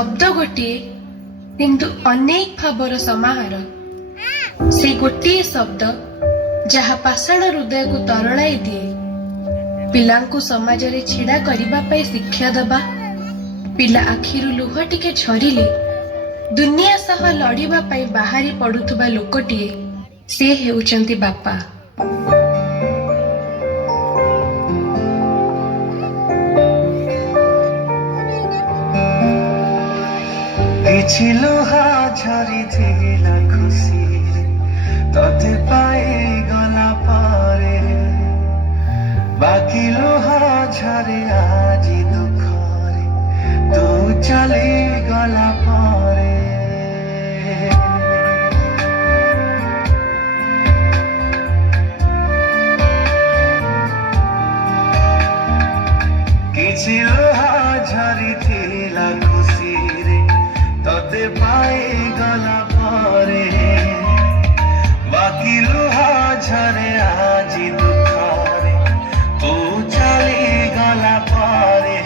शब्द गोटे किंतु अनेक भावर समाहार। से गोटे शब्द जहा पाषाण हृदय को तरणाई दिए, पिलांकु समाज रे छिड़ा करिबा पई शिक्षा दबा, पिला आखिरु लुह टिके झरिले दुनिया सह लड़िबा पई बाहरी पडुथुबा लोकटिए से हेउचंती बापा। କିଛି ଲୁହା ଝରିଥିଲା ଖୁସିରେ ତତେ ପାଇଗଲା ପରେ, ବାକି ଲୁହା ଝରେ ଆଜି ଦୁଃଖରେ ତୁ ଚାଲିଗଲା ପରେ। କିଛି ଲୁହା ଝରିଥିଲା ଖୁସିରେ तोते पाइगला परे, बाकी लुहा झरे आजी दुखारे तू चलीगला परे।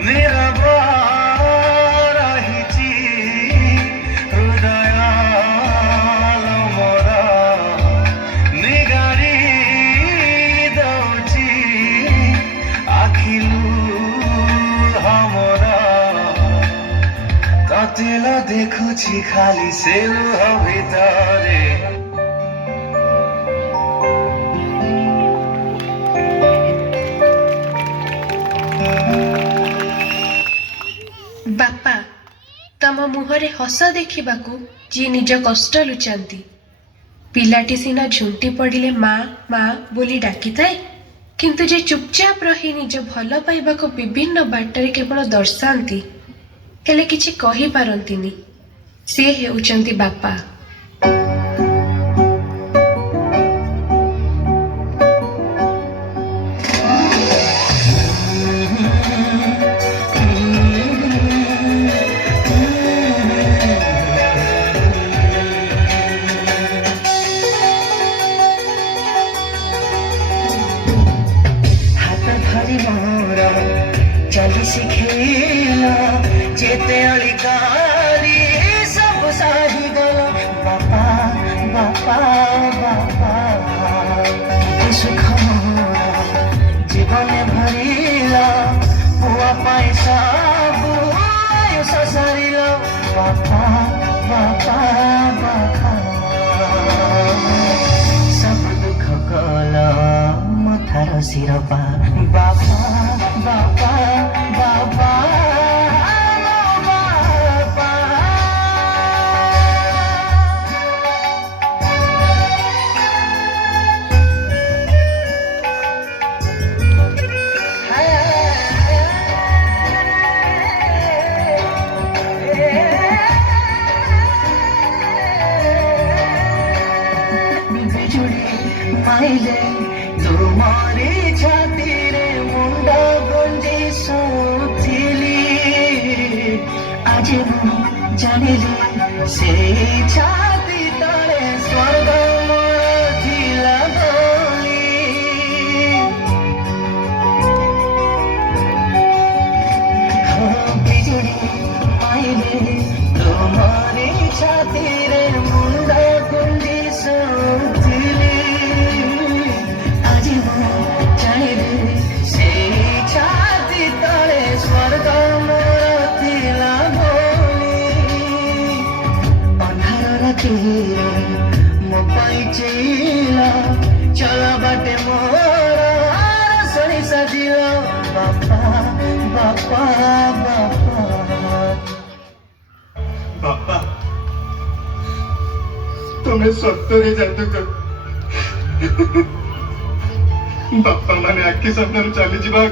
नीरव रहिची हृदय मोरा निगारी दौची आखिलु हमरा कतिल देखुछि खाली से लुह भितरे। बापा तम मुहरे हस देखिबाकू जी निज कष्ट लुचांती, पिलाटी सिना झुंटी पड़िले माँ माँ बोली डाकी थाए, किंतु जे चुपचाप रही निज भल पाइबाकू विभिन्न बाटरे केवल दर्शांती हेले किछि कहि पारंतिनी, से हेउचंती बापा। हाथ धरी मोर चली शिखेला जेते अलिकारी सब साही गल बापा बापा बापा। सुख मोर जीवने भरिला पुआ पाई सब आयुष सरिल बापा बापा बापा। सब दुख कल मथार सिरपा बापा बापा बापा। माइले तुम्हारी छाती रे मुंडा गुंजी सोथिली, आज मु जानिली से छाती तले स्वर्ग मोर थिला बोली। हो बिजुली माइले तुम्हारी छाती रे मुंडा गुंजी सोथिली, स्वर्ग मोर थिला भोली। अन्धार रातिरे मो पाई चिला चला बाटे मोर सरी सजिला बापा बापा बापा। बापा तुम्हें सत्तरे जादूकर बापा माने आखि सामने चली जा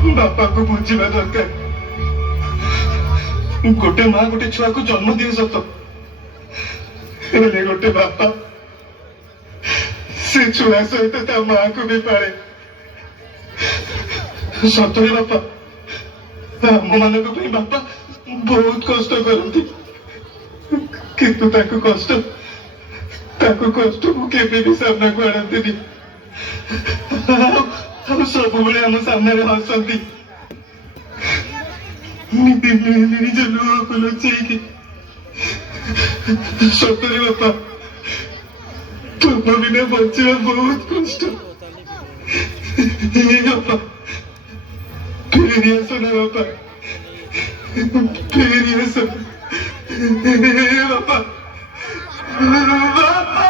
बापा को बुझा दरकार। गोटे माँ गोटे छुआ को जन्म दिए सत, गोटे बापा से छुआ सहित ता माँ को भी पाले। सतरे बापा आम मान बापा बहुत कष्ट करती, किंतु कष्ट को केबे भी सामना को आनती सब आम सामने हसती। ନିଜ ଲୁହକୁ ଲୁଚେଇକି ସତରେ ବାପା ତୁମ ବିନା ବଞ୍ଚିବା ବହୁତ କଷ୍ଟ। ବାପା ଫେରି ଆସ ନା ବାପା, ଫେରି ଆସ ବାପା, ବାପା।